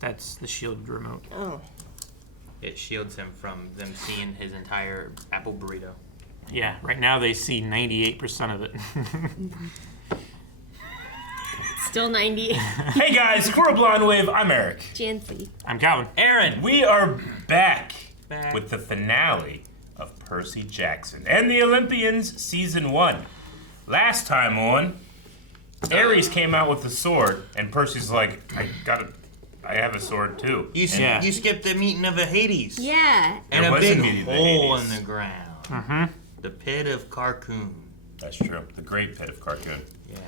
That's the shield remote. Oh. It shields him from them seeing his entire apple burrito. Yeah, right now they see 98% of it. Still 90. Hey guys, for a Blonde Wave, I'm Eric. Janci. I'm Calvin. Aaron! We are back with the finale of Percy Jackson and the Olympians Season 1. Last time on, Aries came out with the sword, and Percy's like, I have a sword too. You skipped the meeting of a Hades. Yeah. And There a was a big meeting of the hole Hades. in the ground. Mm-hmm. The pit of Carcoon. That's true. The great pit of Carcoon. Yeah.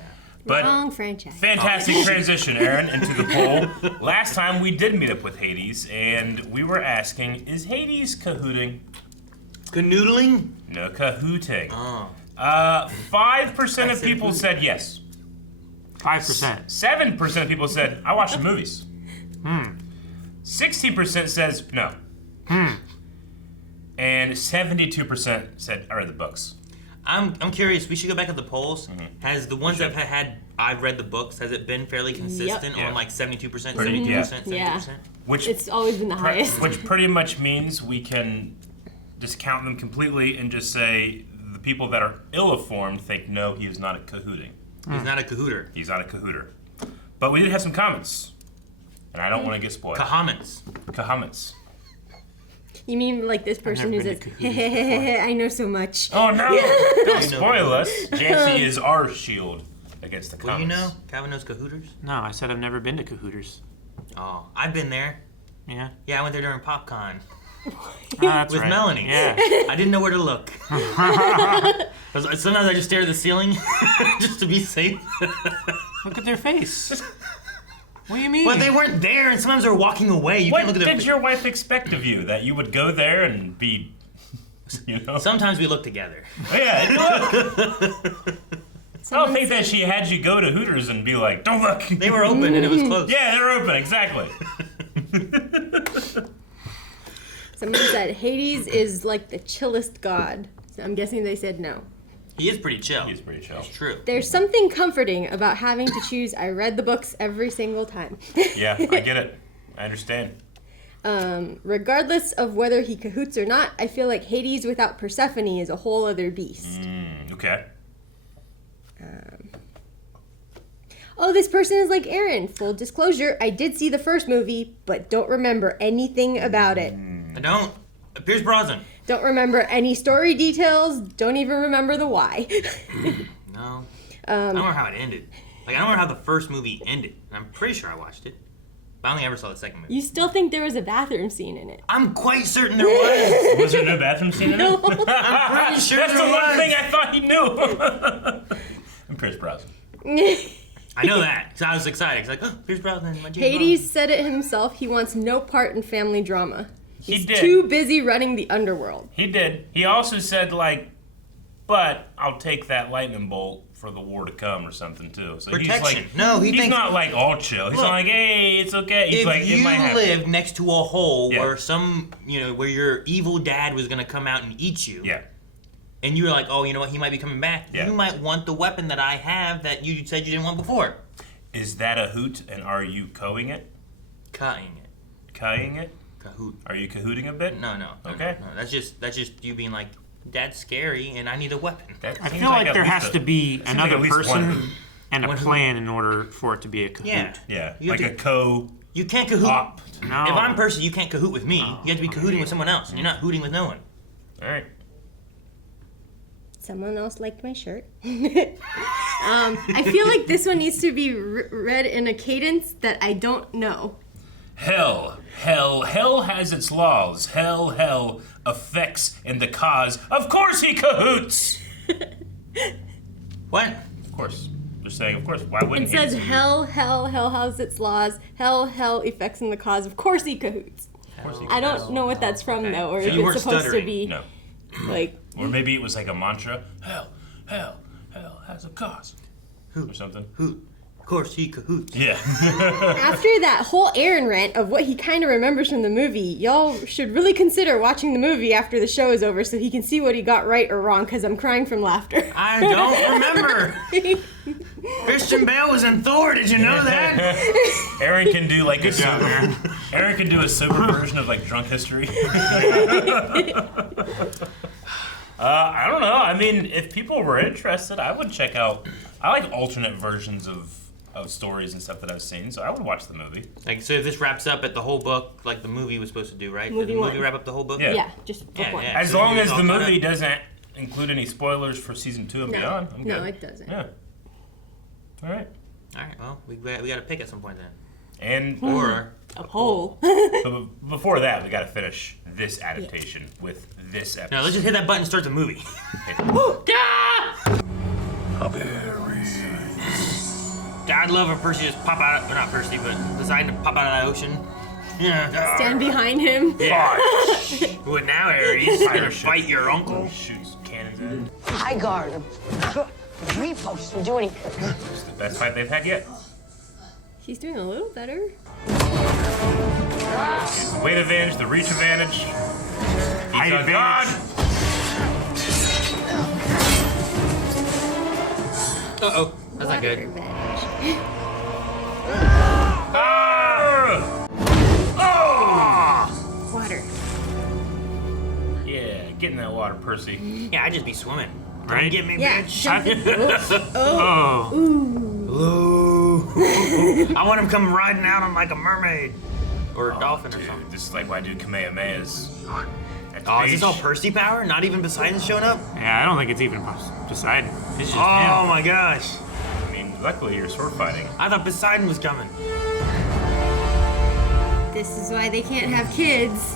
But Wrong franchise. fantastic transition, Aaron, into the poll. Last time we did meet up with Hades, and we were asking, is Hades cahooting? Canoodling? No, cahooting. Oh. 5% of people said yes. 5%. 7% of people said, I watch the movies. 60% says no. And 72% said, I read the books. I'm curious. We should go back at the polls. Has the ones that had I've read the books, has it been fairly consistent Yep. on like 72%, 72%, Yeah. 72%? Yeah. Which It's always been the highest. Which pretty much means we can discount them completely and just say the people that are ill-informed think, no, he is not a cahooting. He's not a cahooter. He's not a cahooter. But we did have some comments. And I don't want to get spoiled. Comments. You mean like this person who never says, been to Cahoots I know so much. Oh no! Don't spoil us. Janci is our shield against the comments. Well, you know, Calvin knows cahooters. No, I said I've never been to Cahooters. Oh, I've been there. Yeah? Yeah, I went there during PopCon That's with right. Melanie. Yeah. I didn't know where to look. Sometimes I just stare at the ceiling just to be safe. Look at their face. What do you mean? But they weren't there, and sometimes they're walking away. You What can't look at their did your wife expect of you? That you would go there and be, you know? Sometimes we look together. Yeah, look. I don't think that she had you go to Hooters and be like, don't look. They were open and it was closed. Yeah, they were open, exactly. Someone said Hades is like the chillest god. So I'm guessing they said no. He is pretty chill. He's pretty chill. It's true. There's something comforting about having to choose I read the books every single time. Yeah, I get it. I understand. Regardless of whether he cahoots or not, I feel like Hades without Persephone is a whole other beast. Okay. Oh, this person is like Aaron. Full disclosure, I did see the first movie, but don't remember anything about it. I don't. Pierce Brosnan. Don't remember any story details. Don't even remember the why. No. I don't remember how it ended. Like, I don't remember how the first movie ended. I'm pretty sure I watched it. But I only ever saw the second movie. You still think there was a bathroom scene in it? I'm quite certain there was. Was there no bathroom scene in it? No. I'm pretty sure That's there the one was. thing I thought he knew. I'm Pierce Brosnan. I know that. So I was excited. He's like, oh, Pierce Brosnan. My James Hades said it himself. He wants no part in family drama. He He's did. too busy running the underworld. He did. He also said, like, but I'll take that lightning bolt for the war to come or something, too. So Protection. he's like, No, he he's thinks- not, like, all chill. He's Look, not like, hey, it's okay. He's If like, it you might happen. lived next to a hole Yeah. where where your evil dad was going to come out and eat you. Yeah. And you were like, oh, you know what? He might be coming back. Yeah. You might want the weapon that I have that you said you didn't want before. Is that a hoot, and are you coing it? Cutting it. Cutting it? Cahoot. Are you cahooting a bit? No. Okay. No. That's just you being like, Dad's scary and I need a weapon. That I seems feel like at there least has a- to be seems like another at least one person hoot. and a One hoot. plan in order for it to be a Cahoot. Yeah. Yeah, You have like to- a co-op. You can't cahoot. No. If I'm Percy, you can't cahoot with me. You have to be cahooting with someone else. And you're not hooting with no one. All right. Someone else liked my shirt. I feel like this one needs to be read in a cadence that I don't know. Hell has its laws. Hell affects in the cause. Of course he cahoots. What? Of course. Just saying, of course. Why wouldn't It he? says hell has its laws. Hell effects in the cause. Of course he cahoots. Of course he I don't know what that's from Okay. though, or So if you it's weren't supposed stuttering. to be No. like. Or maybe it was like a mantra. Hell has a cause. Who? Or something. Hoot. Of course he cahoots. Yeah. After that whole Aaron rant of what he kind of remembers from the movie, y'all should really consider watching the movie after the show is over so he can see what he got right or wrong, because I'm crying from laughter. I don't remember. Christian Bale was in Thor. Did you know that? Aaron can do like Aaron can do a sober version of like Drunk History. I don't know. I mean, if people were interested, I would check out. I like alternate versions of stories and stuff that I've seen, so I would watch the movie. Like, so this wraps up at the whole book, like the movie was supposed to do, right? Movie Did the movie one. wrap up the whole book? Yeah, just book one. Yeah. As So long you as all the caught movie up? doesn't include any spoilers for season 2 and beyond, I'm No, good. it doesn't. Yeah. All right. All right. Well, we got to pick at some point then. And Or A poll. but before that, we got to finish this adaptation with this episode. no, let's just hit that button and start the movie. I'd love if Percy just pop out, or not Percy, but decided to pop out of that ocean. Yeah. Stand behind him. Yeah. Well, now Aries, gonna fight your uncle. Shoots cannons at it. High guard. We folks didn't do anything. It's the best fight they've had yet. He's doing a little better. The weight advantage, the reach advantage. He's a god. Uh-oh. That's not Water good. advantage. Water. Yeah, get in that water, Percy. Yeah, I'd just be swimming. Come Right? get me, Yeah. bitch. Jump in. Oh. Ooh. I want him coming riding out on like a mermaid. Or a dolphin or Dude, something. this is like why I do Kamehamehas. At the Oh, is this beach. all Percy power? Not even Poseidon's showing up? Yeah, I don't think it's even Poseidon. It's just Oh him. my gosh. I mean, luckily you're sword fighting. I thought Poseidon was coming. This is why they can't have kids.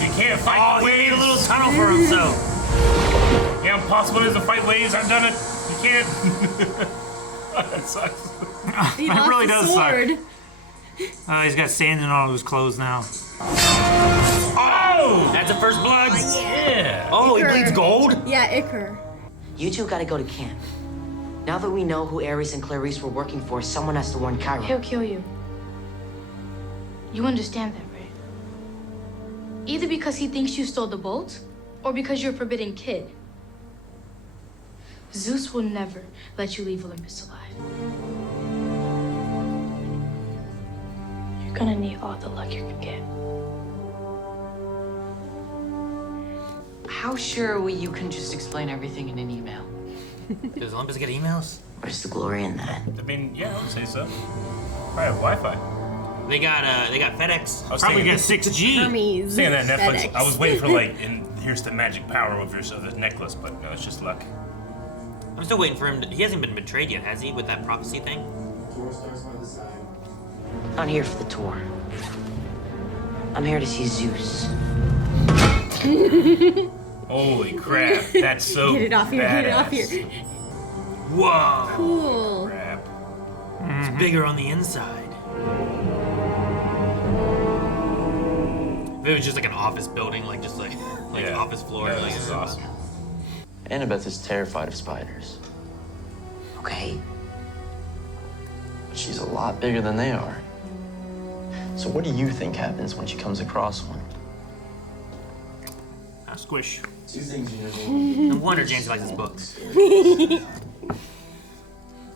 You can't fight Oh, he waves. made a little tunnel for himself. Yeah, impossible it is to fight waves. I've done it. You can't. That sucks. He It lost really the does sword. suck. He's got sand in all of his clothes now. Oh! That's the first blood. Yeah. Oh, he Icar. bleeds gold? Yeah, Icar. You two gotta go to camp. Now that we know who Aries and Clarice were working for, someone has to warn Cairo. He'll kill you. You understand that, right? Either because he thinks you stole the bolt, or because you're a forbidden kid. Zeus will never let you leave Olympus alive. You're gonna need all the luck you can get. How sure are we you can just explain everything in an email? Does Olympus get emails? Where's the glory in that? I mean, yeah, I would say so. Probably have Wi-Fi. They got FedEx. I was Probably thinking, got 6G. Hermes. seeing that Netflix. FedEx. I was waiting for like, and here's the magic power of the necklace, but no, it's just luck. I'm still waiting for him he hasn't been betrayed yet, has he, with that prophecy thing? Not here for the tour. I'm here to see Zeus. Holy crap, that's so Get it off here, get it off badass. here. Whoa. Cool. Crap. It's bigger on the inside. If it was just like an office building, like just like an Yeah. office floor. Yeah, like, this is awesome. Annabeth is terrified of spiders. Okay? But she's a lot bigger than they are. So what do you think happens when she comes across one? Squish. Two things you never No wonder Janci likes his books.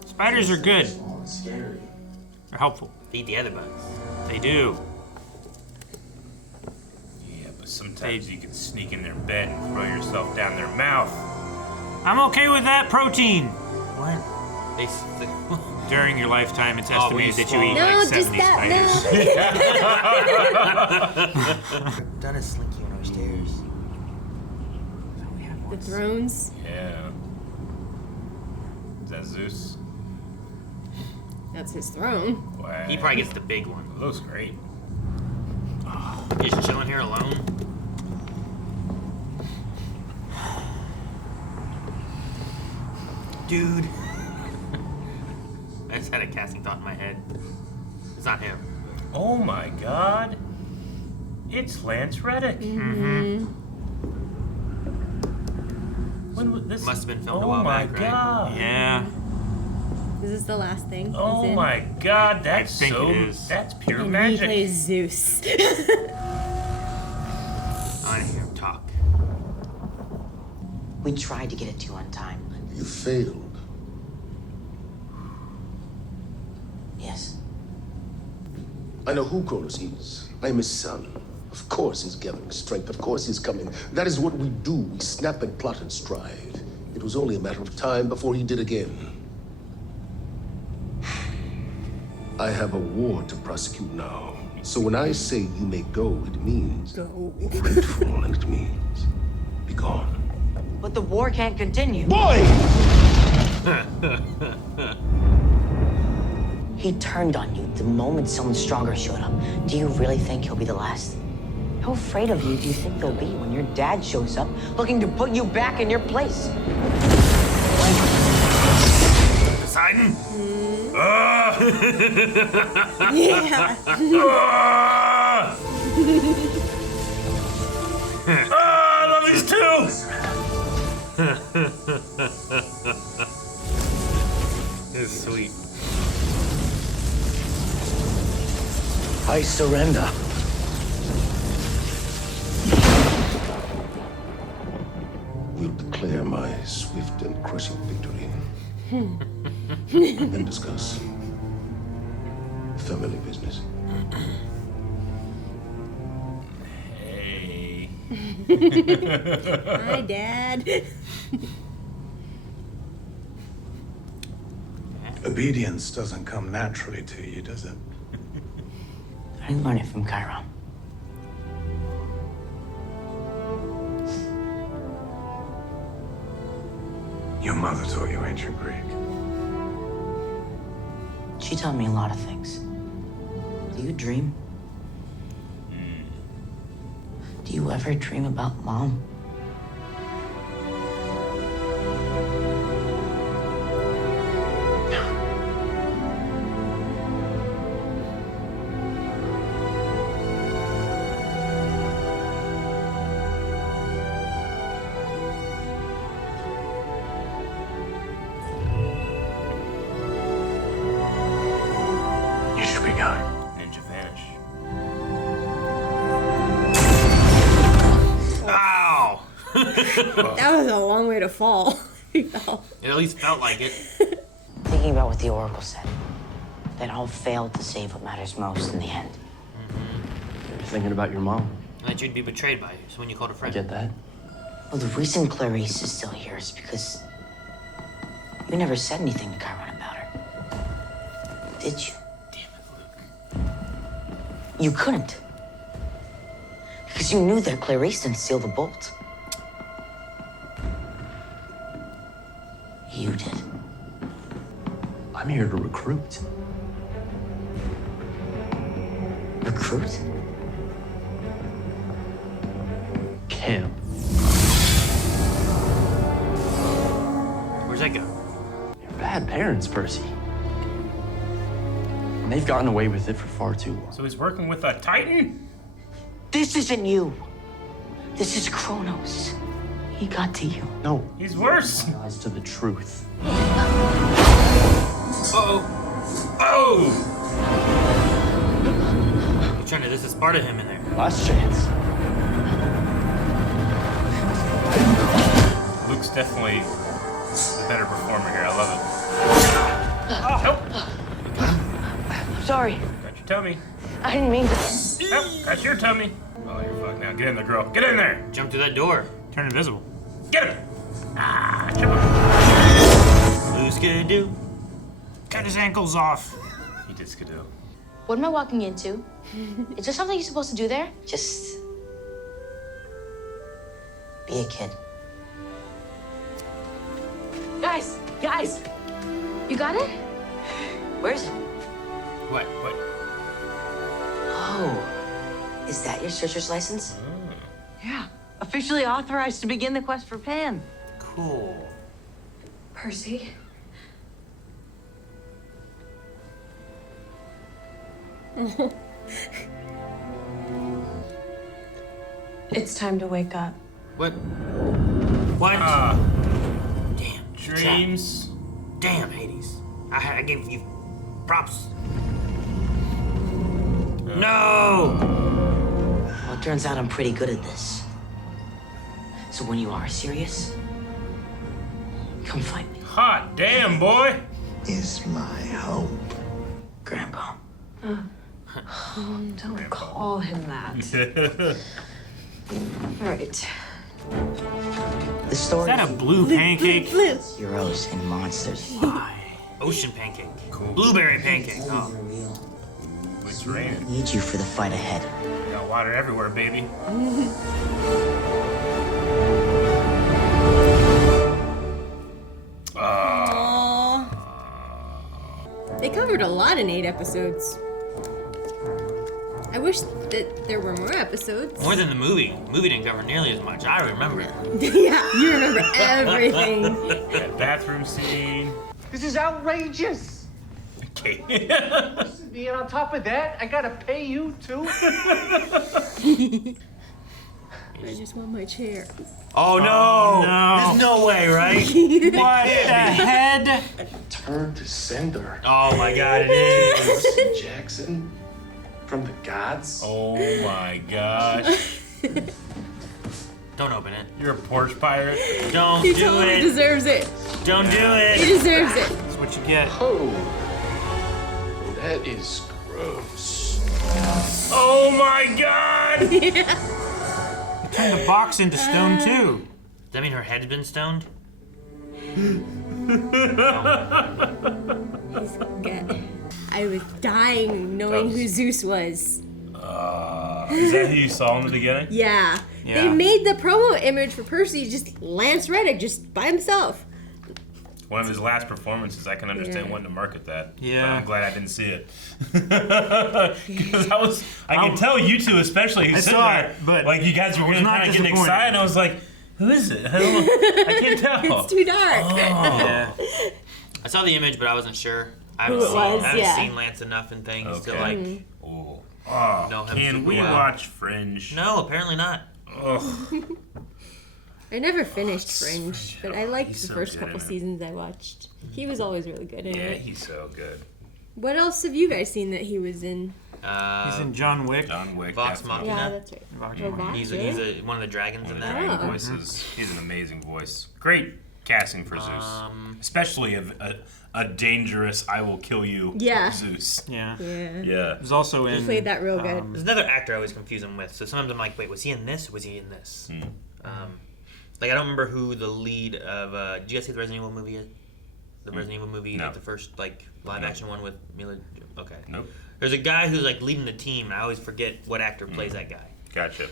Spiders are good. want. Scary. They're helpful. Eat the other bugs. They do. Yeah, but sometimes you can sneak in their bed and throw yourself down their mouth. I'm okay with that protein. What? They During your lifetime, it's Oh, will you estimated that you eat No, like just 70 that. spiders. No. done a slinky on our stairs. The thrones. Yeah. Is that Zeus? That's his throne. Wow. He probably gets the big one. It looks great. Just chilling here alone. Dude. I just had a casting thought in my head. It's not him. Oh my god. It's Lance Reddick. Mm-hmm. When was this? Must have been filmed a while back, right? God. Yeah. Is this the last thing? Oh he's in? my god, that's think so it is. that's pure And he magic. plays Zeus. I want to hear him talk. We tried to get it to you on time. You failed. I know who Cronus is. I am his son. Of course he's gathering strength. Of course he's coming. That is what we do. We snap and plot and strive. It was only a matter of time before he did again. I have a war to prosecute now. So when I say you may go, it means go. Be grateful, and it means be gone. But the war can't continue. Boy! He turned on you the moment someone stronger showed up. Do you really think he'll be the last? How afraid of you do you think they'll be when your dad shows up looking to put you back in your place? Poseidon? Yeah. I love these two! It's sweet. I surrender. We'll declare my swift and crushing victory. And discuss family business. Hey. Hi, Dad. Obedience doesn't come naturally to you, does it? I didn't learn it from Chiron. Your mother taught you ancient Greek. She taught me a lot of things. Do you dream? Do you ever dream about Mom? You should be going. Ninja vanish. Ow! That was a long way to fall. He fell. It at least felt like it. Thinking about what the Oracle said. That all failed to save what matters most in the end. You're thinking about your mom. That you'd be betrayed by her, so when you called a I friend. get that. Well, the reason Clarice is still here is because you never said anything to Chiron about her. Did you? Damn it, Luke. You couldn't. Because you knew that Clarice didn't steal the bolt. You did. I'm here to recruit. Recruit? Camp. Where's that go? You're bad parents, Percy. And they've gotten away with it for far too long. So he's working with a Titan? This isn't you. This is Cronus. He got to you. No. He's worse. Lies to the truth. Uh-oh. Oh! You're trying to Sparta him in there. Last chance. Luke's definitely the better performer here. I love it. I'm sorry. Got your tummy. I didn't mean to. Oh, got your tummy. Oh, you're fucked now. Get in there, girl. Get in there. Jump through that door. Turn invisible. Get him. Ah, jump up. Blue skidoo. Cut his ankles off. He did skidoo. What am I walking into? Is there something you're supposed to do there? Just be a kid. Guys! You got it? Where is it? What? Oh, is that your searcher's license? Yeah. Officially authorized to begin the quest for Pan. Cool. Percy. It's time to wake up. What? What? Damn. Dreams. Damn, Hades. I gave you props. No! Well, it turns out I'm pretty good at this. So when you are serious, come find me. Hot damn, boy. Is my hope. Grandpa. Don't call him that. All right. The story Is that a blue pancake? heroes and monsters. Ocean pancake. Cool. Blueberry pancake. Oh. It's raining. Need you for the fight ahead. Got water everywhere, baby. They covered a lot in 8 episodes. I wish that there were more episodes. More than the movie. The movie didn't cover nearly as much. I remember. Yeah, you remember everything. That bathroom scene. This is outrageous. Okay. And on top of that, I gotta pay you too? I just want my chair. Oh no! There's no way, right? What the head? Turn to sender. Oh my god, it is. Percy Jackson from the gods. Oh my gosh. Don't open it. You're a porch pirate. Don't He do totally it. deserves it. Don't do He it. deserves it. That's what you get. Oh, that is gross. Oh my god! Turn the box into stone too. Does that mean her head's been stoned? I was dying knowing who Zeus was. Is that who you saw in the beginning? Yeah. Yeah. They made the promo image for Percy just Lance Reddick, just by himself. One of his last performances. I can understand Yeah. wanting to market that. Yeah. But I'm glad I didn't see it. Because I can tell you two especially who I sitting saw there, it, but like you guys were was kind not of getting disappointed. excited. I was like, who is it? I can't tell. It's too dark. Oh. Yeah. I saw the image, but I wasn't sure. I Who haven't, it seen, was, I haven't yeah. seen Lance enough and things to Okay. like. Oh. Know him Can super we well. watch Fringe? No, apparently not. Ugh. I never finished Fringe, but I liked He's the so first good couple in it. seasons I watched. He was always really good in Yeah, it. he's so good. What else have you guys seen that he was in? He's in John Wick. John Wick. Vox definitely. Machina. Yeah, that's right. Vox Oh, Machina. Vox, He's really? one of the dragons One in of the that. great Oh. voices. He's an amazing voice. Great casting for Zeus. Especially a dangerous, I will kill you Yeah. Zeus. Yeah. Yeah. Yeah. He's also in. He played that real good. There's another actor I always confuse him with. So sometimes I'm like, wait, was he in this? Or was he in this? Like I don't remember who the lead of. Did you guys see the Resident Evil movie? The Resident Evil movie, No. like the first like live action one with Mila. Okay. Nope. There's a guy who's like leading the team, and I always forget what actor plays that guy. Gotcha.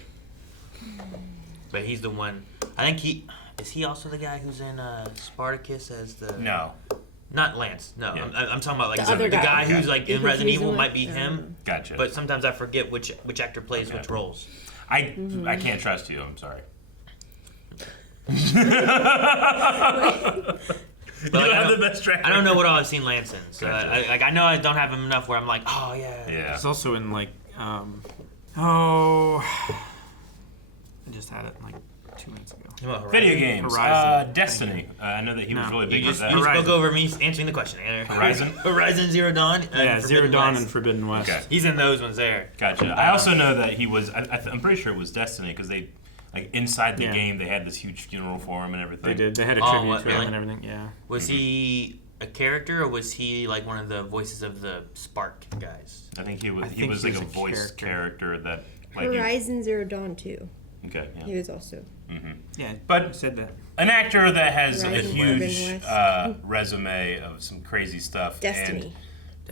But he's the one. I think is he also the guy who's in Spartacus as the. No. Not Lance. No, Yeah. I'm talking about like The other guy. guy who's like You in Resident confuse him Evil with- might be him. Gotcha. But sometimes I forget which actor plays which roles. I can't trust you. I'm sorry. But You like, have I the best track don't know record. what all I've seen Lance in. So Gotcha. I know I don't have him enough where I'm like, oh yeah. Yeah. He's also in like. I just had it like 2 minutes ago. Video games. Horizon. Destiny. I know that he was No. really big You with just that. spoke over me answering the question. Horizon? Horizon Zero Dawn. And Yeah, Zero Forbidden Dawn West. and Forbidden West. Okay. He's in those ones there. Gotcha. I also know that he was. I'm pretty sure it was Destiny because they, like inside the Yeah. game, they had this huge funeral for him and everything. They did. They had a Oh, tribute what, to him really? and everything. Yeah. Was he a character or was he like one of the voices of the Spark guys? I think he was. I He think was he like was a a voice character that. Like Horizon Zero Dawn 2. Okay. Yeah. He was also. Yeah. But said that. An actor that has a Horizon huge Forbidden West. resume of some crazy stuff. Destiny. And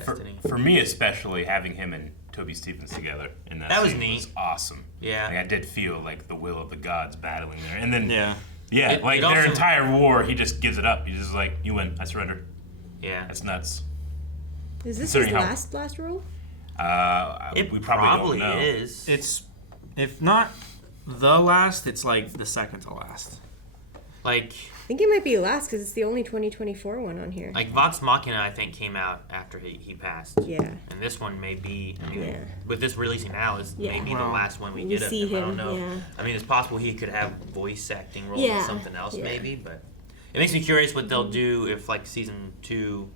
Destiny. For me especially, having him and Toby Stephens together in that was scene neat. was awesome. Yeah. Like, I did feel like the will of the gods battling there. And then Yeah. It- like it their also- entire war, he just gives it up. He's just like, you win, I surrender. Yeah. That's nuts. Is this his Considering how- last role? It we probably don't know. is. It's, if not the last, it's like the second to last. Like I think it might be last because it's the only 2024 one on here. Vox Machina, I think, came out after he passed. Yeah. And this one may be, I mean, Yeah. with this releasing now, is Yeah. maybe the Well, last one we we get of see him. I him, don't know. yeah. I mean, it's possible he could have voice acting roles Yeah, or something else, yeah. maybe. But it makes me curious what they'll do if, like, season 2.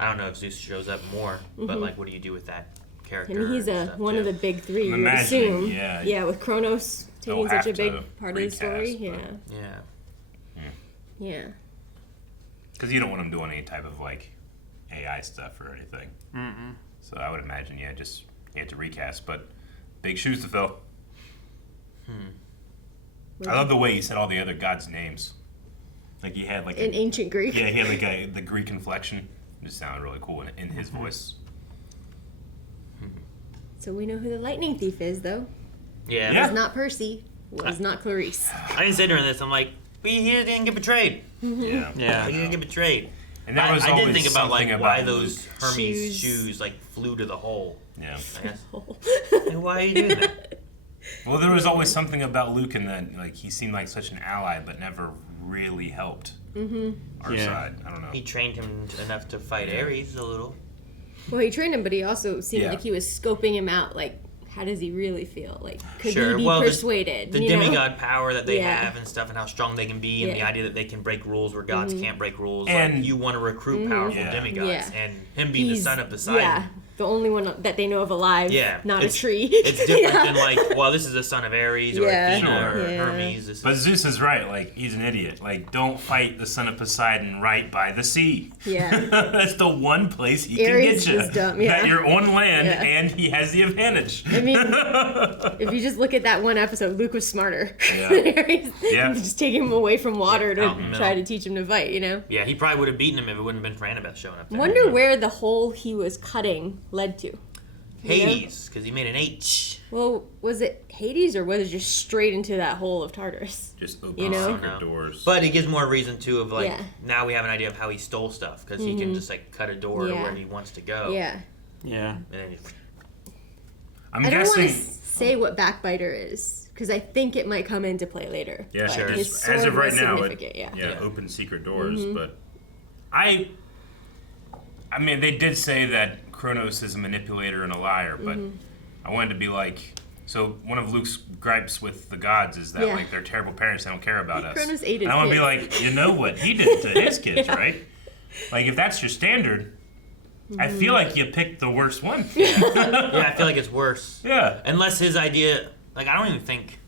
I don't know if Zeus shows up more, but like, what do you do with that character? And he's and stuff, one too? of the big three, you would imagining, assume. yeah. Yeah, with Cronus taking They'll such a have big to part of the story. recast, Yeah. but- Yeah. Yeah. Because you don't want him doing any type of like AI stuff or anything. So I would imagine, just They had to recast, but big shoes to fill. I love the way he said all the other gods' names. Like he had like in ancient Greek. Yeah, he had like the Greek inflection. It just sounded really cool in his voice. So we know who the lightning thief is, though. Yeah. It was not Percy. It was not Clarice. I didn't say during this. I'm like, he didn't get betrayed. Yeah. He didn't get betrayed. And that was I did always think about like something why about those Hermes shoes like flew to the hole. Yeah. I guess. Like, why are you doing that? Well, there was always something about Luke in that, like, he seemed like such an ally, but never really helped our side. I don't know. He trained him enough to fight Aries a little. Well, he trained him, but he also seemed Yeah. like he was scoping him out. Like, how does he really feel? Like, could Sure. he be Well, persuaded? The you know? demigod power that they Yeah. have and stuff, and how strong they can be, and the Yeah. idea that they can break rules where gods can't break rules. And- like, you want to recruit powerful demigods, Yeah. and him being the He's- son of Poseidon. Yeah, the only one that they know of alive. Yeah, not a tree. It's different Yeah. than like, well, this is the son of Ares or Yeah. Athena or Yeah. Hermes. This But is, Zeus is right. Like, he's an idiot. Like, don't fight the son of Poseidon right by the sea. Yeah. That's the one place he Ares can get is you. dumb, yeah. That you're on land Yeah. and he has the advantage. I mean, if you just look at that one episode, Luke was smarter. Yeah. than Ares. Yeah. Just taking him away from water Yeah, out in to the try middle. to teach him to fight, you know? yeah, he probably would have beaten him if it wouldn't have been for Annabeth showing up there. Wonder where the hole he was cutting led to. Hades, because he made an H. Well, was it Hades or was it just straight into that hole of Tartarus? Just open You know? secret doors. But it gives more reason too of like Yeah. now we have an idea of how he stole stuff because he can just like cut a door to Yeah. where he wants to go. Yeah. Yeah. And then he, I'm I don't want guessing. to say what Backbiter is because I think it might come into play later. Yeah, But sure. his As sword of right was now, significant, yeah. Yeah. open secret doors. But I mean, they did say that Cronus is a manipulator and a liar, but I wanted to be like, so one of Luke's gripes with the gods is that Yeah. like they're terrible parents, they don't care about us. Cronus ate his and I want to be kids. like, you know what he did to his kids, Yeah. right? Like if that's your standard, I feel like you picked the worst one. yeah, I feel like it's worse. Yeah. Unless his idea, like I don't even think,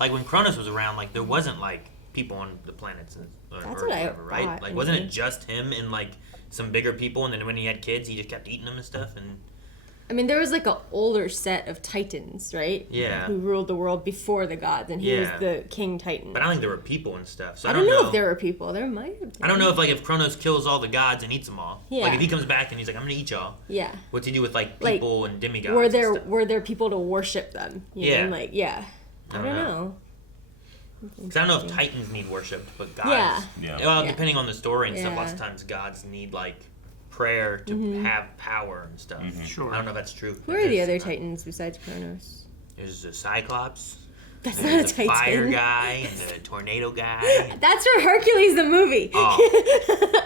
like when Cronus was around, like there wasn't like people on the planets or That's Earth what or I whatever, right? thought, Like wasn't mhm. it just him and like some bigger people, and then when he had kids, he just kept eating them and stuff, and I mean, there was like an older set of Titans, right? Yeah. Who ruled the world before the gods, and he Yeah. was the King Titan. but I don't think there were people and stuff. So I don't know if there were people. There might have been. I don't know if like if Cronus kills all the gods and eats them all. Yeah. Like if he comes back and he's like, I'm gonna eat y'all. Yeah. What's he do with like Like, people and demigods? Were and there stuff? were there people to worship them? You Yeah. know, like yeah. I don't know. Because I don't know if Titans need worshipped, but gods. Yeah. Yeah. Well, Yeah. depending on the story and stuff, Yeah. lots of times gods need like prayer to have power and stuff. Sure. I don't know if that's true. Who are the other Titans besides Cronus? There's the Cyclops. That's There's not a the fire Titan. guy and the tornado guy. That's from Hercules the movie. Oh.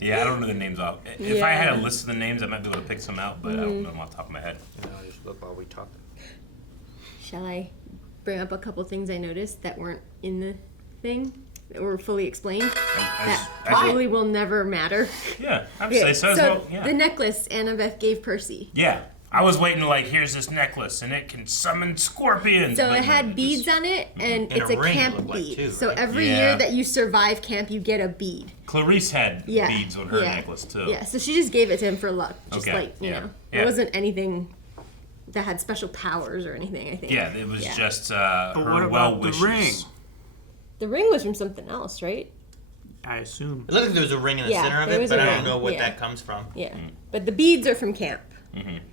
Yeah, I don't know the names off. If I had a Yeah. list of the names, I might be able to pick some out, but I don't know them off the top of my head. I'll just look while we talk. Shall I bring up a couple things I noticed that weren't in the thing that were fully explained? That probably will never matter. Yeah, I would Okay, say so. so Yeah. the necklace Annabeth gave Percy. Yeah, I was waiting to like, here's this necklace, and it can summon scorpions. So Like, it had no, beads on it, and And it's a a ring, it camp looked like, bead. too, So right? every Yeah. year that you survive camp, you get a bead. Clarice had Yeah. beads on her Yeah. necklace too. Yeah, so she just gave it to him for luck. Just Okay, like, you yeah. know. Yeah. It wasn't anything that had special powers or anything, I think. Yeah, it was Yeah. just But her what well about the wishes. ring? The ring was from something else, right? I assume. It looked like there was a ring in the Yeah, center of there it, was but a I ring, don't know what yeah. that comes from. Yeah. But the beads are from camp.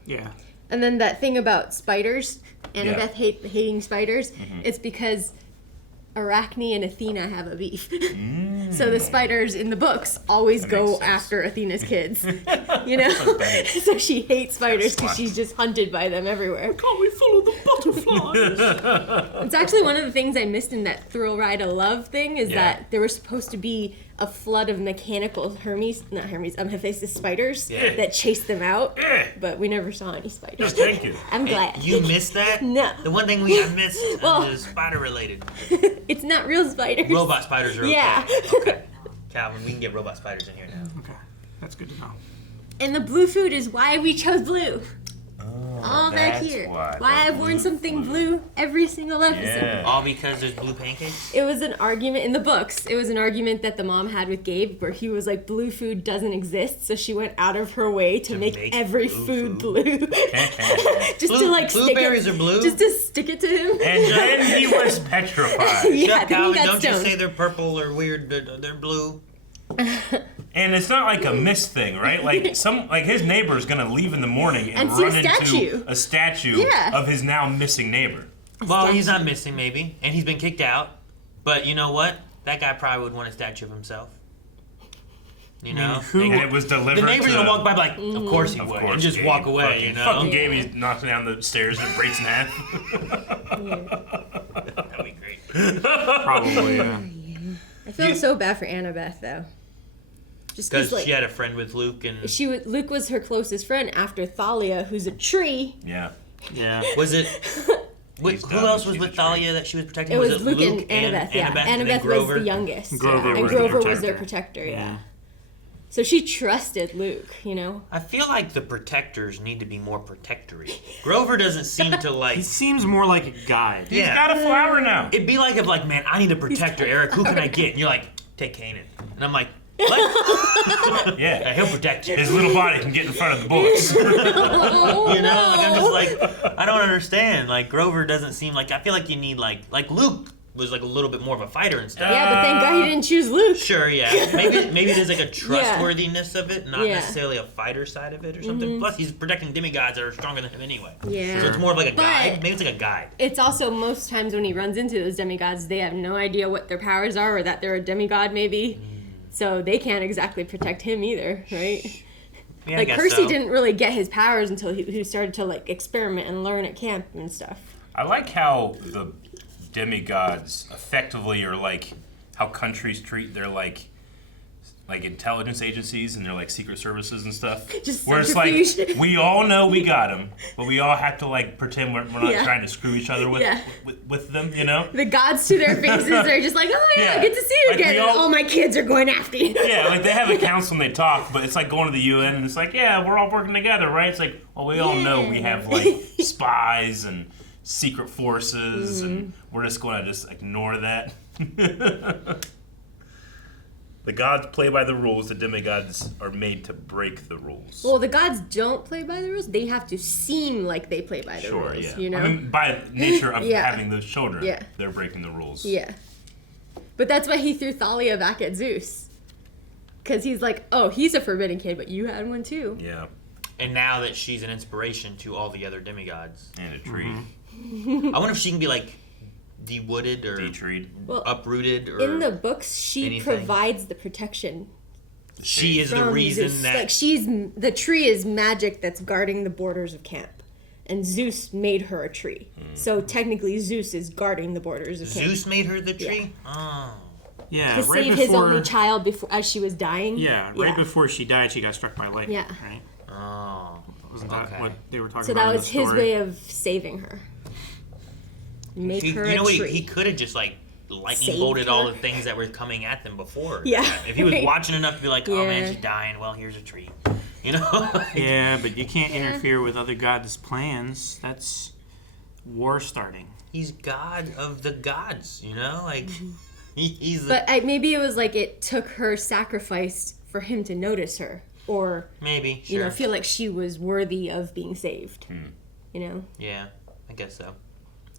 Yeah. And then that thing about spiders, Annabeth Yeah. hating spiders, it's because Arachne and Athena have a beef. So the spiders in the books always That go makes sense. after Athena's kids. You know? So she hates spiders because smart. she's just hunted by them everywhere. Can't we follow the butterflies? It's actually one of the things I missed in that Thrill Ride of Love thing is Yeah. that there was supposed to be a flood of mechanical Hephaestus spiders Yeah. that chased them out, Yeah. but we never saw any No, spiders. thank you. I'm Hey, glad. you missed that? No. The one thing I missed Well- is spider related. It's not real spiders. Robot spiders are okay. Yeah. Okay. Calvin, we can get robot spiders in here now. Okay. That's good to know. And the blue food is why we chose blue. Oh. all back that's here. why I've worn something blue every single episode. Yeah. All because there's blue pancakes? It was an argument in the books. It was an argument that the mom had with Gabe where he was like, blue food doesn't exist, so she went out of her way to make every food blue. Just to like stick blueberries are blue? Just to stick it to him. And then he was petrified. Yeah, then he Calvin, got don't stoned. you say they're purple or weird, they're blue. And it's not like a miss thing, right? Like his neighbor's gonna leave in the morning and see a run statue. into a statue of his now missing neighbor. Well, he's not missing, maybe, and he's been kicked out. But you know what? That guy probably would want a statue of himself. You know, And it was delivered. the neighbor's gonna walk by like, of course he Of would, course, and just Gabe. walk away. You know, Fucking Gabe, he's knocking down the stairs and it breaks in half. That'd be great. Probably, yeah. I feel so bad for Annabeth though. Just Because like, she had a friend with Luke, and Luke was her closest friend after Thalia, who's a tree. Yeah. Yeah. Was it? Who else was with Thalia that she was protecting? It was Luke and Annabeth, yeah. Annabeth was the youngest. Grover and was Grover the was their protector, yeah. So she trusted Luke, you know? I feel like the protectors need to be more protectory. Grover doesn't seem to like... He seems more like a guide. He's got a flower now. It'd be like if like, man, I need a protector, Eric. Who can I get? And you're like, take Kanan. And I'm like, what? Yeah. He'll protect you. His little body can get in front of the bullets. You know, like, I'm just like, I don't understand. Like Grover doesn't seem like. I feel like you need like Luke was like a little bit more of a fighter and stuff. Yeah, but thank God he didn't choose Luke. Sure, yeah. Maybe there's like a trustworthiness of it, not necessarily a fighter side of it or something. Plus, he's protecting demigods that are stronger than him anyway. Yeah. So it's more of like a guide. Maybe it's like a guide. It's also most times when he runs into those demigods, they have no idea what their powers are or that they're a demigod maybe. So they can't exactly protect him either, right? Yeah, like I guess Percy so. didn't really get his powers until he started to like experiment and learn at camp and stuff. I like how the demigods effectively are like how countries treat their like intelligence agencies and their like secret services and stuff. Just where it's like we all know we got them, but we all have to like pretend we're not trying to screw each other with them, you know? The gods to their faces are just like, oh yeah, good to see you Like, again. And all my kids are going after you. Yeah, like they have a council and they talk, but it's like going to the UN and it's like, yeah, we're all working together, right? It's like, well, we all know we have like spies and secret forces and we're just going to just ignore that. The gods play by the rules, the demigods are made to break the rules. Well, the gods don't play by the rules. They have to seem like they play by the rules, yeah. you know? I mean, by nature of having those children, they're breaking the rules. Yeah. But that's why he threw Thalia back at Zeus. Because he's like, oh, he's a forbidden kid, but you had one too. Yeah. And now that she's an inspiration to all the other demigods. And a tree. I wonder if she can be like de-wooded or uprooted or in the books she anything. provides the protection. She is the reason Zeus. that like the tree is magic that's guarding the borders of camp, and Zeus made her a tree. So technically Zeus is guarding the borders of camp. Zeus made her the tree. Yeah. Yeah, To right save before his only child as she was dying. Yeah, right before she died, she got struck by lightning. Yeah. Right. Oh. Wasn't that what they were talking So about? that in was the his story? way of saving her. Make her a tree. He could have just like lightning Saved bolted all her. the things that were coming at them before. Yeah. If he was Right. watching enough to be like, oh man, Yeah. she's dying. Well, here's a tree. You know. Yeah, but you can't interfere with other gods' plans. That's war starting. He's God of the gods. You know, like he's. But maybe it was like it took her sacrifice for him to notice her, or maybe you know, feel like she was worthy of being saved. You know. Yeah, I guess so.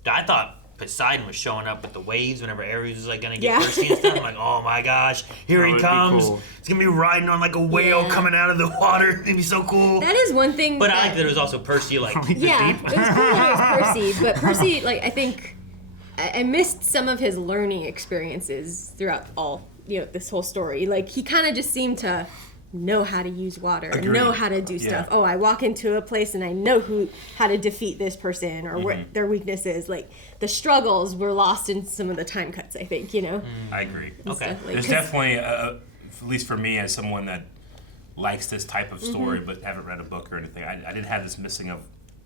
I thought Poseidon was showing up with the waves whenever Aries was like gonna get Percy and stuff. I'm like, oh my gosh, here That he would be comes. cool. He's gonna be riding on like a whale coming out of the water. It'd be so cool. That is one thing. But I like that it was also Percy, like Yeah, it was cool that it was Percy, but Percy, like, I think I missed some of his learning experiences throughout all, this whole story. Like, he kind of just seemed to know how to use water and know how to do stuff. Oh, I walk into a place and I know how to defeat this person or what their weakness is. Like, the struggles were lost in some of the time cuts, I think, I agree. Okay. There's definitely, at least for me as someone that likes this type of story but haven't read a book or anything, I did have this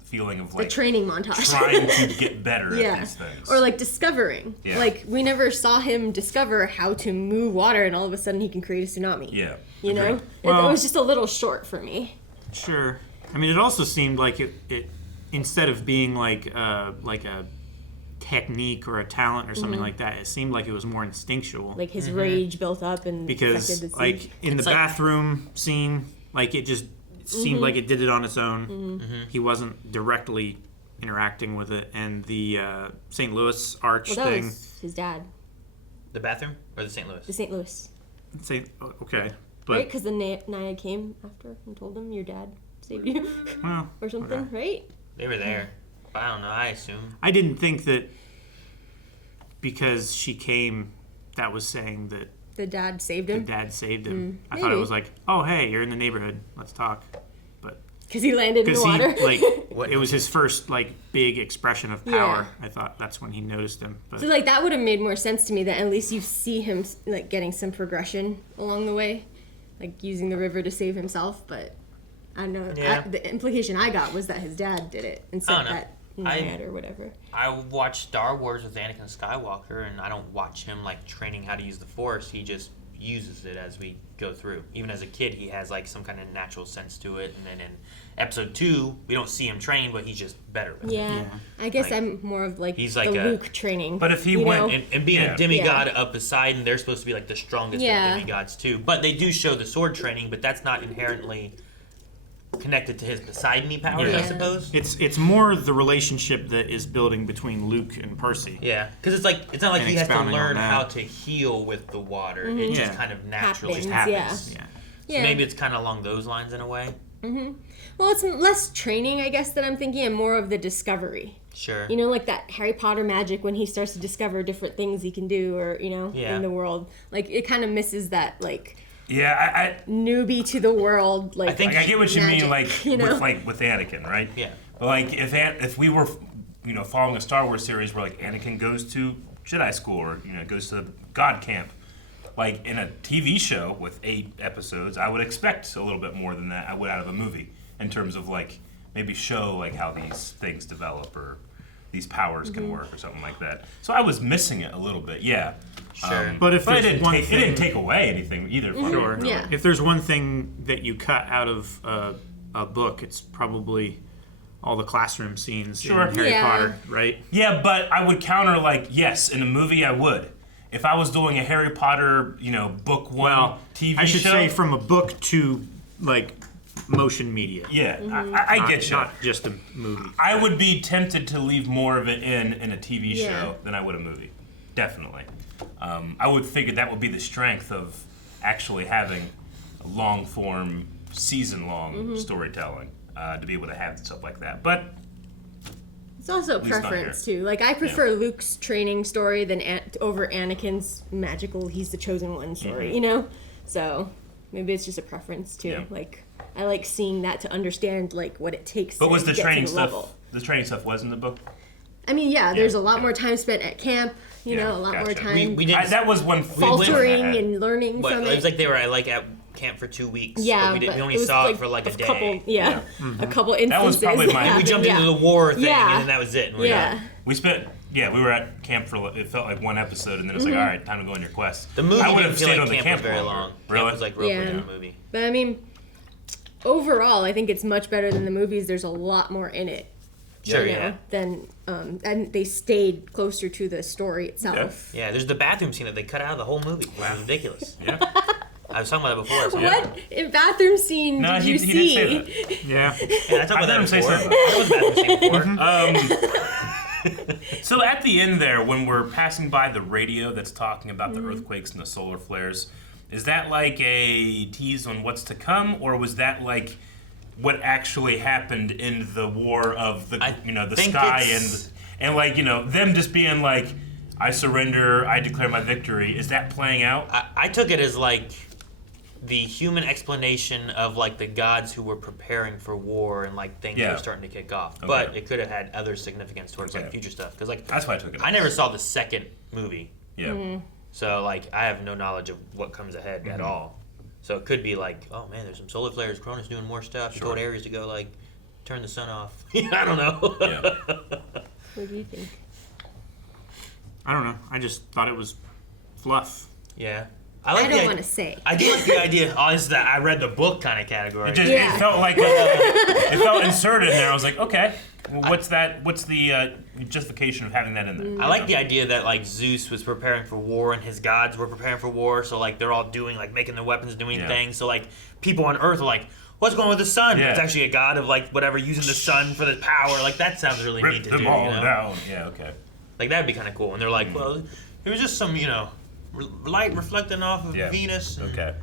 feeling of like the training montage. trying to get better at these things. Or like discovering. Yeah. Like, we never saw him discover how to move water and all of a sudden he can create a tsunami. Yeah. You know? Well- it was just a little short for me. Sure. I mean, it also seemed like it instead of being like a technique or a talent or something like that, it seemed like it was more instinctual. Like his rage built up and because affected the like scene. in the bathroom scene, like it just seemed like it did it on its own. He wasn't directly interacting with it, and the St. Louis arch Well, that thing. was his dad. The bathroom or the St. Louis? The St. Louis. Okay, but Right? Because the Naya came after and told him your dad saved you. well, or something, right? They were there. But I don't know. I assume. I didn't think that because she came, that was saying that The dad saved him. the dad saved him. I thought it maybe. was like, oh hey, you're in the neighborhood, let's talk. But Because he landed in the water. it was his first like big expression of power. I thought that's when he noticed him. But So like that would have made more sense to me that at least you see him like getting some progression along the way, like using the river to save himself. But I don't know. Yeah. The implication I got was that his dad did it and I said don't know. that Nayad or whatever. I watch Star Wars with Anakin Skywalker, and I don't watch him like training how to use the Force. He just uses it as we go through. Even as a kid, he has like some kind of natural sense to it. And then in Episode 2, we don't see him train, but he's just better with it. Yeah. I guess Like, I'm more of like he's the like a- Luke training. But if he you went know? And being a demigod up his side, and they're supposed to be like the strongest of demigods too. But they do show the sword training, but that's not inherently connected to his Poseidon-y powers, I suppose. It's more the relationship that is building between Luke and Percy. Yeah, because it's not like And he has to expounding on learn that. how to heal with the water. It just kind of naturally Happens, happens. yeah. So maybe it's kind of along those lines in a way. Well, it's less training, I guess, that I'm thinking, and more of the discovery. Sure. You know, like that Harry Potter magic when he starts to discover different things he can do, or in the world. Like it kind of misses that like. Yeah, newbie to the world. Like I get what you magic, mean, like you know? with Anakin, right? Yeah. But like if we were, following a Star Wars series where like Anakin goes to Jedi school or goes to God camp, like in a TV show with 8 episodes, I would expect a little bit more than that I would out of a movie in terms of like maybe show like how these things develop or these powers can work or something like that. So I was missing it a little bit, yeah. Sure. But if it there's one it thing, didn't take away anything either. From sure. it, really. Yeah. If there's one thing that you cut out of a book, it's probably all the classroom scenes Sure. in Harry Yeah. Potter, right? Yeah, but I would counter like, yes, in a movie I would. If I was doing a Harry Potter, book one TV I should show. say from a book to like motion media. Yeah, I get you. Not just a movie. I would be tempted to leave more of it in a TV Yeah. show than I would a movie. Definitely. I would figure that would be the strength of actually having a long form, season long storytelling to be able to have stuff like that. But It's also least not preference here. too. Like I prefer Luke's training story than over Anakin's magical he's the chosen one story. You know, so maybe it's just a preference too. Yeah. Like I like seeing that to understand like what it takes. But to was the get training to the stuff? level. The training stuff was in the book. I mean, yeah, there's a lot more time spent at camp. You know, a lot more gotcha. time We didn't. That was one faltering and learning What, from it it. was like they were like at camp for 2 weeks. Yeah, but we but only it was saw it for like a day. couple, a couple instances. That was probably my- We happened, jumped into the war thing, Yeah. and then that was it. And we're done. We spent, we were at camp for, it felt like one episode, and then it's like, all right, time to go on your quest. The movie I would didn't have feel stayed like on the camp was camp very longer. long. Really? Camp was like real quick Yeah. in a movie. But I mean, overall, I think it's much better than the movies. There's a lot more in it. Sure, you know, yeah. Than and they stayed closer to the story itself. Yeah, there's the bathroom scene that they cut out of the whole movie. Wow. It was ridiculous. Yeah. I was talking about that before. What in bathroom scene No, did he you did see? say that. Yeah. Yeah, I talked about I heard him that say before. something. That was bathroom scene before. So at the end there, when we're passing by the radio that's talking about Mm-hmm. the earthquakes and the solar flares, is that like a tease on what's to come, or was that like what actually happened in the war of the the think sky it's- and like them just being like, I surrender, I declare my victory? Is that playing out? I took it as like the human explanation of like the gods who were preparing for war and like things Yeah. were starting to kick off. Okay. But it could have had other significance towards Okay. like future stuff. Because like That's why I took it. I never saw the second movie, Yeah. so like I have no knowledge of what comes ahead at all. So it could be like, oh man, there's some solar flares. Cronus doing more stuff. He told Aries to go like turn the sun off. I don't know. Yeah. What do you think? I don't know. I just thought it was fluff. Yeah. I don't want to say. I do like the idea. Oh, this is that I read the book kind of category. It felt like it felt inserted in there. I was like, okay. What's that? What's the justification of having that in there? I like the idea that like Zeus was preparing for war and his gods were preparing for war, so like they're all doing like making their weapons, doing things. So like people on Earth are like, what's going on with the sun? Yeah. It's actually a god of like whatever using the sun for the power. Like that sounds really neat to do. Them all you know? down. Yeah. Okay. Like that'd be kind of cool. And they're like, well, it was just some light reflecting off of Venus. Okay.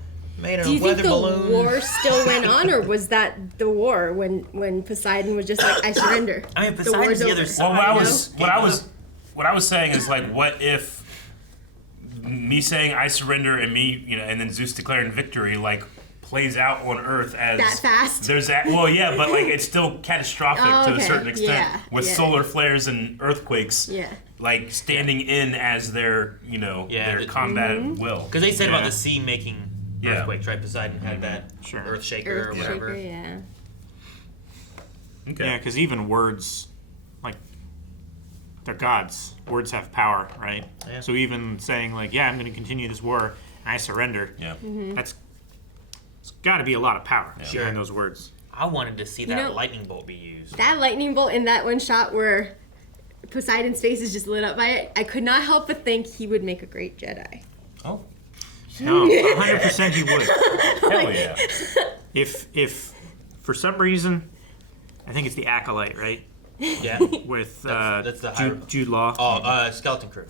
Made a Do you think weather the balloon. war still went on, or was that the war when Poseidon was just like, I surrender? I mean, Poseidon's the other side. Well, what I was saying is like, what if me saying I surrender and me, and then Zeus declaring victory, like plays out on Earth as that fast? There's that. Well, yeah, but like it's still catastrophic to a certain extent with yeah. solar flares and earthquakes. Yeah. Like standing in as their, their combat will. Because they said about the sea making earthquakes, right? Poseidon had that Sure. earth shaker or whatever. Shaker, yeah. Okay. Yeah, because even words, like, they're gods. Words have power, right? Yeah. So even saying, like, I'm going to continue this war, and I surrender, it's got to be a lot of power behind those words. I wanted to see that lightning bolt be used. That lightning bolt in that one shot where Poseidon's face is just lit up by it, I could not help but think he would make a great Jedi. Oh. No, 100% he would. Hell yeah. If for some reason, I think it's the Acolyte, right? Yeah. With that's the Jude Law. Oh, Skeleton Crew.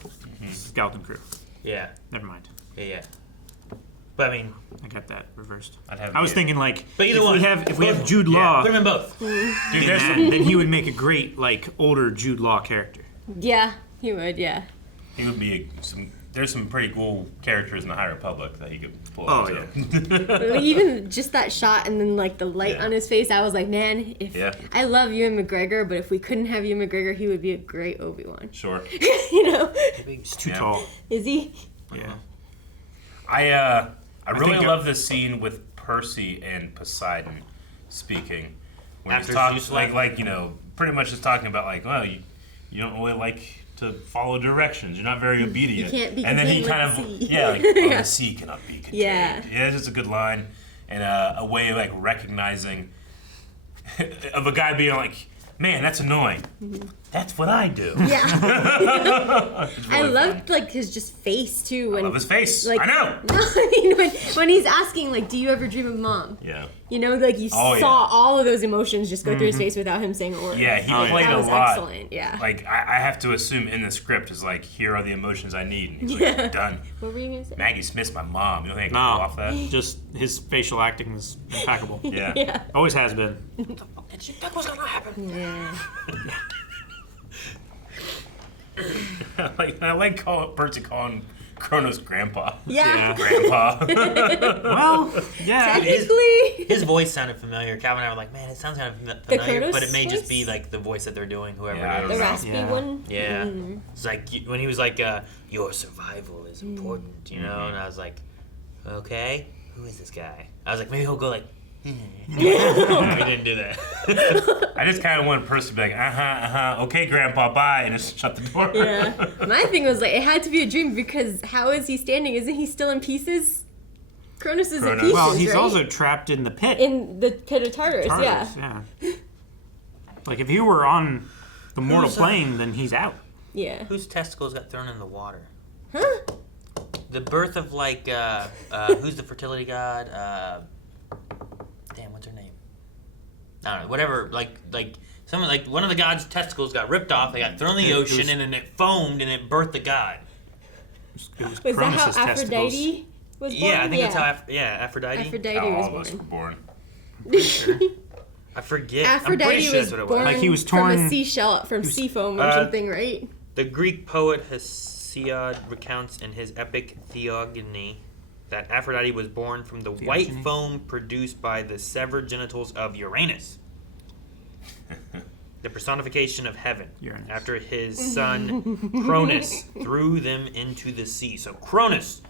Skeleton Crew. Yeah. Never mind. Yeah. But I mean, I got that reversed. I was thinking like, but either if we have Jude Law, put him in both. Dude, then he would make a great like older Jude Law character. Yeah, he would. Yeah. He would be there's some pretty cool characters in the High Republic that he could pull Oh, out. Like, even just that shot and then like the light on his face, I was like, man, I love Ewan McGregor, but if we couldn't have Ewan McGregor, he would be a great Obi-Wan. Sure. He's too tall. Is he? Yeah. I really love this scene with Percy and Poseidon speaking, where he's talking like pretty much just talking about like, well, you don't really like to follow directions. You're not very obedient. You can't be and then he kind of the sea cannot be contained. Yeah. It's just a good line and a way of like recognizing of a guy being like, man, that's annoying. That's what I do. Yeah. Really I loved like his just face too. When, I love his face. Like, I know. I mean, when he's asking like, "Do you ever dream of mom?" Yeah. Like you saw all of those emotions just go through his face without him saying a word. Yeah, he played that a was lot. Excellent. Yeah. Like I have to assume in the script is like, here are the emotions I need. And he's like, done. What were you gonna say? Maggie Smith's my mom. You don't think I can pull off that? Just his facial acting is impeccable. Yeah. Always has been. Did you think was gonna happen? Yeah. I like Percy calling Cronus grandpa. Yeah. Grandpa. Well, yeah. Technically. His voice sounded familiar. Calvin and I were like, man, it sounds kind of familiar, Cronus but it may just voice? be like the voice that they're doing, whoever Yeah, I it don't is. The know. raspy one. Yeah. It's like when he was like, your survival is important, And I was like, okay, who is this guy? I was like, maybe he'll go like, he didn't do that. I just kind of wanted Percy to be like, okay, grandpa, bye, and just shut the door. Yeah. My thing was like, it had to be a dream because how is he standing? Isn't he still in pieces? Cronus is in pieces, Well, he's right? also trapped in the pit. In the pit of Tartarus, yeah. Like if he were on the mortal plane, then he's out. Yeah. Whose testicles got thrown in the water? Huh? The birth of like, who's the fertility god? Damn, what's her name? I don't know. Whatever. Like someone like one of the god's testicles got ripped off. They got thrown in the ocean, and then it foamed, and it birthed the god. Was that how Aphrodite was born? Yeah, I think that's how. Aphrodite. Aphrodite was born. I forget. Aphrodite I'm pretty sure was that's what it born was. Like he was from torn a seashell, from sea foam or something, right? The Greek poet Hesiod recounts in his epic Theogony that Aphrodite was born from the white foam produced by the severed genitals of Uranus, the personification of heaven, after his son Cronus threw them into the sea. So Cronus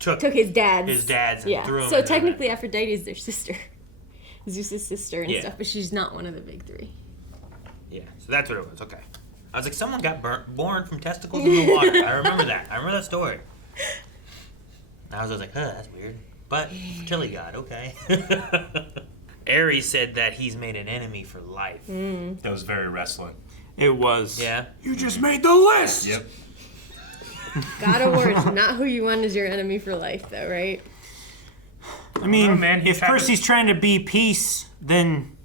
took his dad's. And threw them So into technically Aphrodite is their sister. Zeus' sister and Yeah. stuff, but she's not one of the big three. Yeah, so that's what it was. Okay. I was like, someone got born from testicles in the water. I remember that. I remember that story. I was like, that's weird. But fertility god, okay. Aries said that he's made an enemy for life. That was very wrestling. It was. Yeah. You just made the list! Yep. God of War is not who you want as your enemy for life, though, right? I mean, Oh, man, if Percy's trying to be peace, then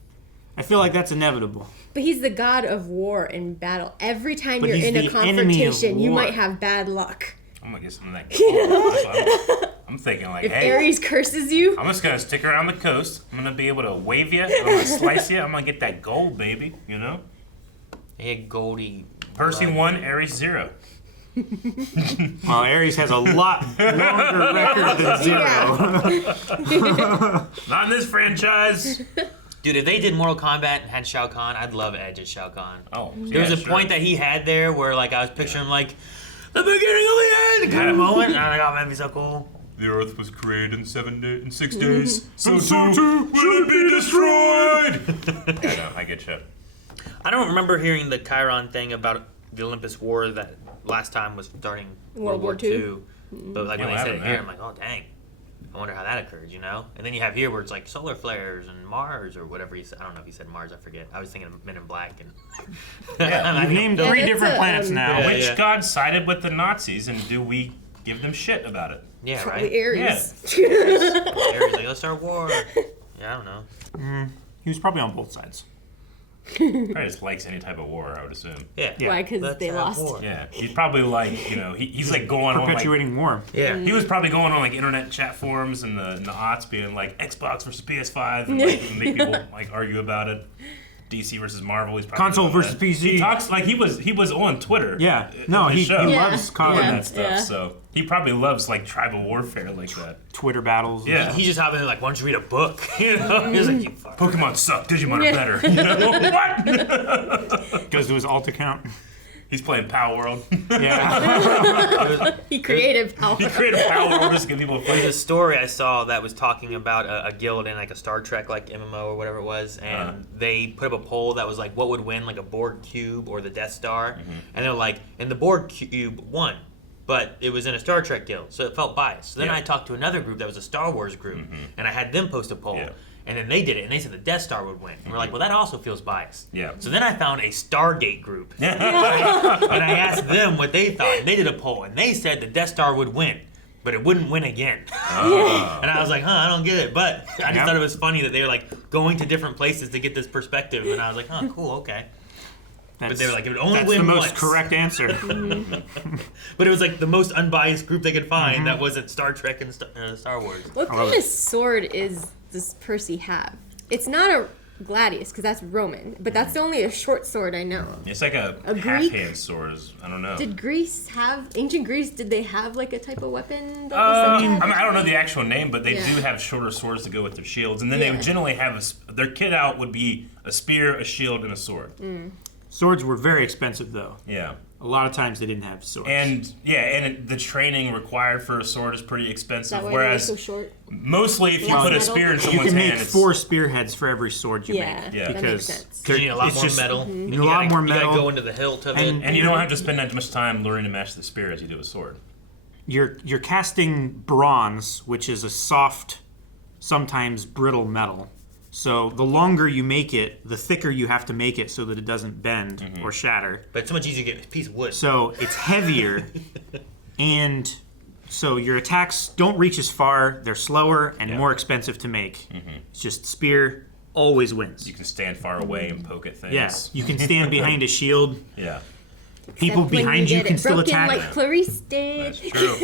I feel like that's inevitable. But he's the god of war and battle. Every time But you're he's in a the enemy of confrontation, you war. might have bad luck. I'm gonna get some of that. I'm thinking like, If hey, Aries curses you, I'm just gonna stick around the coast. I'm gonna be able to wave you. I'm gonna slice you. I'm gonna get that gold, baby. You know. Hey, Goldie. Percy 1, Aries 0. Well, Aries has a lot longer record than 0. Not in this franchise. Dude, if they did Mortal Kombat and had Shao Kahn, I'd love Edge as Shao Kahn. Oh, there was a point that he had there where, like, I was picturing him like the beginning of the end kind of moment. And I'm like, oh man, be so cool. The Earth was created in 6 days. So too will it be destroyed. I know, I get you. I don't remember hearing the Chiron thing about the Olympus War that last time was starting World War II. But like when they said it here, I'm like, oh dang. I wonder how that occurred, you know? And then you have here where it's like solar flares and Mars or whatever he said. I don't know if he said Mars, I forget. I was thinking of Men in Black. And You've named 3 different planets now. Yeah, which god sided with the Nazis, and do we give them shit about it? Yeah, right? probably Aries. Yeah. Aries like, let's start a war. Yeah, I don't know. He was probably on both sides. Probably just likes any type of war, I would assume. Yeah. Why? Because they lost. War. Yeah, he's probably like, you know, he's like going on like, Perpetuating war. Yeah. he was probably going on like internet chat forums and the aughts being like Xbox versus PS5 and like make people like argue about it. DC versus Marvel. He's probably Console doing versus that. PC. He talks like he was on Twitter. Yeah. No, his he show, loves covering calling that stuff. Yeah. So he probably loves like tribal warfare like that. Twitter battles. Yeah. He just happened to like, why don't you read a book? You know? He was like, you fuck. Pokemon suck. Digimon are better. You know what? Goes to his alt account. He's playing Power World. Yeah. He created power. He created Power World just to give people There's fun. a story I saw that was talking about a guild in like a Star Trek like MMO or whatever it was, and they put up a poll that was like, what would win, like a Borg cube or the Death Star? And they're like, and the Borg cube won, but it was in a Star Trek guild, so it felt biased. So then I talked to another group that was a Star Wars group, and I had them post a poll. And then they did it, and they said the Death Star would win. And we're like, well, that also feels biased. Yeah. So then I found a Stargate group. And I asked them what they thought, and they did a poll, and they said the Death Star would win, but it wouldn't win again. And I was like, I don't get it. But I just thought it was funny that they were like going to different places to get this perspective, and I was like, cool, okay. But they were like, it would only win the most once. correct answer. But it was like the most unbiased group they could find that wasn't Star Trek and Star Wars. What kind of sword does Percy have? It's not a gladius, because that's Roman, but that's only a short sword I know. It's like a Greek? half-hand sword. I don't know. Did ancient Greece, did they have like a type of weapon that I was mean, like I don't know the actual name, but they Yeah. do have shorter swords to go with their shields, and then they would generally have their kit out would be a spear, a shield, and a sword. Swords were very expensive, though. Yeah. A lot of times they didn't have swords. And the training required for a sword is pretty expensive. that way whereas so short? mostly if you Less put a metal? spear in you someone's can hand, make it's 4 spearheads for every sword you Yeah, make. Yeah. that makes sense. You need a lot it's more just- metal. You And need a lot more You metal. gotta go into the hilt of it. and you don't have to spend that much time learning to match the spear as you do a sword. You're casting bronze, which is a soft, sometimes brittle metal. So the longer you make it, the thicker you have to make it so that it doesn't bend or shatter. But it's so much easier to get a piece of wood. So it's heavier, and so your attacks don't reach as far. They're slower and more expensive to make. It's just spear always wins. You can stand far away and poke at things. Yeah, you can stand behind a shield. Yeah. People Except when behind you get can it still broken attack. like Clarice did. That's true.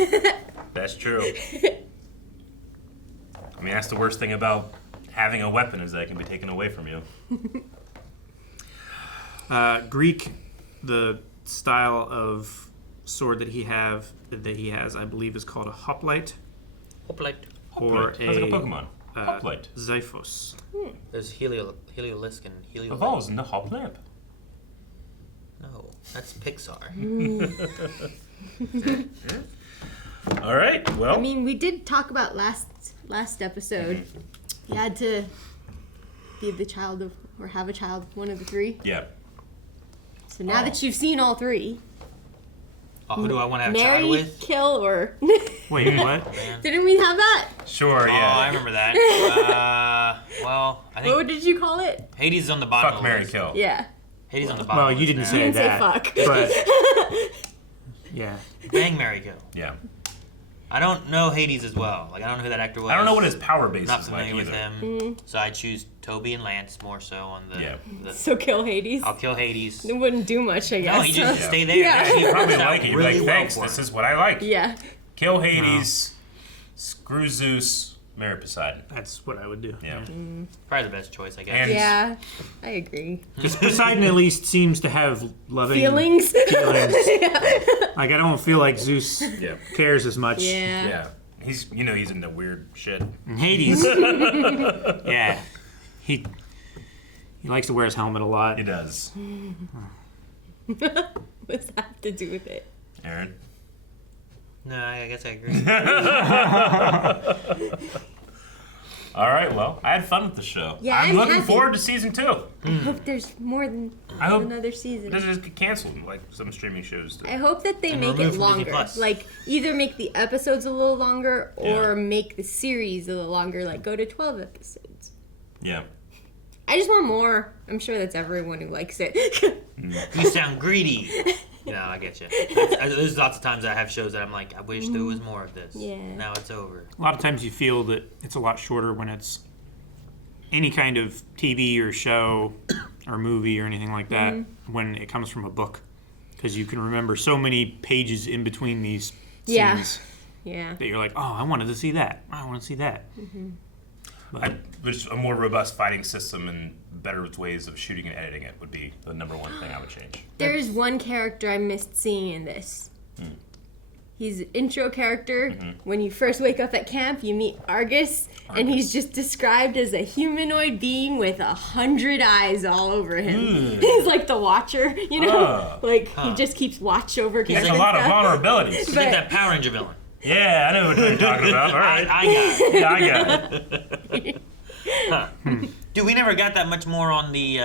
That's true. I mean, that's the worst thing about having a weapon is that it can be taken away from you. Greek, the style of sword that he has, I believe, is called a hoplite. Hoplite. Or Sounds like a Pokemon. Hoplite. Xiphos. There's Heliolisk and Heliolisk. Oh, it's the Hoplamp. No, that's Pixar. All right. Well, I mean, we did talk about last episode. You had to be the child of, or have a child, one of the 3. yeah. So now that you've seen all 3, Oh, who do I want to have a marry, child with? kill, or Wait, what? Didn't we have that? Sure, Oh, yeah. I remember that. Well, I think What did you call it? Hades is on the bottom. Fuck, of the Marry, list. Kill. Yeah. Hades on the bottom. Well, you didn't now. say You didn't say that. fuck. But yeah. Bang, Marry, Kill. Yeah. I don't know Hades as well. Like, I don't know who that actor was. I don't know what his power base Not is like familiar with either. him. So I choose Toby and Lance more so on the. So kill Hades. I'll kill Hades. It wouldn't do much, I guess. No, he just stay there. Yeah. Actually, He'd probably works out like it. He'd be really like, well thanks, for this him. is what I like. Yeah. Kill Hades, screw Zeus, marry Poseidon. That's what I would do. Yeah. Probably the best choice, I guess. And- Yeah, I agree. Because Poseidon at least seems to have loving Feelings? Like, I don't feel like Zeus cares as much. Yeah. Yeah. He's into weird shit. And Hades, yeah, he likes to wear his helmet a lot. He does. What's that have to do with it? Aaron? No, I guess I agree. All right, well, I had fun with the show. Yeah, I'm I'm looking happy. forward to season 2. I hope there's more than I hope another season. It doesn't just get canceled like some streaming shows do. I hope that they And make removed it from Disney longer. Plus. Like, either make the episodes a little longer or Yeah. make the series a little longer. Like, go to 12 episodes. Yeah. I just want more. I'm sure that's everyone who likes it. You sound greedy. No, I get you. There's lots of times I have shows that I'm like, I wish there was more of this. Yeah. Now it's over. A lot of times you feel that it's a lot shorter when it's any kind of TV or show or movie or anything like that when it comes from a book. Because you can remember so many pages in between these Yeah. scenes Yeah. that you're like, oh, I wanted to see that. I want to see that. There's a more robust fighting system and better ways of shooting and editing it would be the number one thing I would change. There's one character I missed seeing in this. He's an intro character. When you first wake up at camp, you meet Argus, and he's just described as a humanoid being with 100 eyes all over him. He's like the Watcher, you know? He just keeps watch over camp. There's a lot of vulnerabilities. He's like that Power Ranger villain. Yeah, I know what you're talking about. All right. I got it. Yeah, I got it. Dude, we never got that much more on the,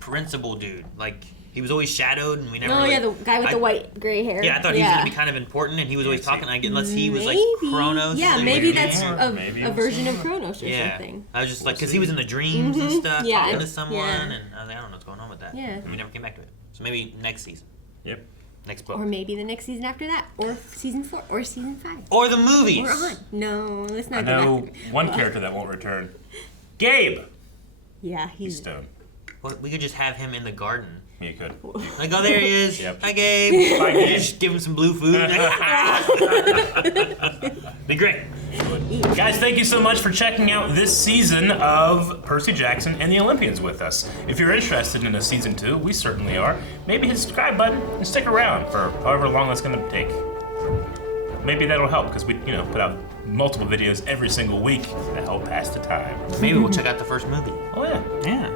principal dude. Like, he was always shadowed, and we never. Oh, really, yeah, the guy with the white gray hair. Yeah, I thought he was gonna be kind of important, and he was always talking. Unless he was like Maybe. Chronos. Yeah, and maybe like, that's a version of Chronos or yeah. something. I was just like, because he was in the dreams and stuff, Yeah, talking to someone, yeah. and I was like, I don't know what's going on with that. Yeah. And we never came back to it. So maybe next season. Yep. Next book. Or maybe the next season after that. Or season 4. Or season 5. Or the movies. Or on. No, let's I not go know back to one character that won't return. Gabe. Yeah, He's stone. Well, we could just have him in the garden. Yeah, you could. Like, oh, there he is. Yep. Hi, Gabe. Bye, Gabe. Just give him some blue food. Be great. Guys, thank you so much for checking out this season of Percy Jackson and the Olympians with us. If you're interested in a season 2, we certainly are. Maybe hit the subscribe button and stick around for however long that's going to take. Maybe that'll help because we, put out multiple videos every single week to help pass the time. Maybe we'll check out the first movie. Oh yeah. Yeah.